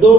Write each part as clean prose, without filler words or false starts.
2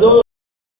2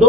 2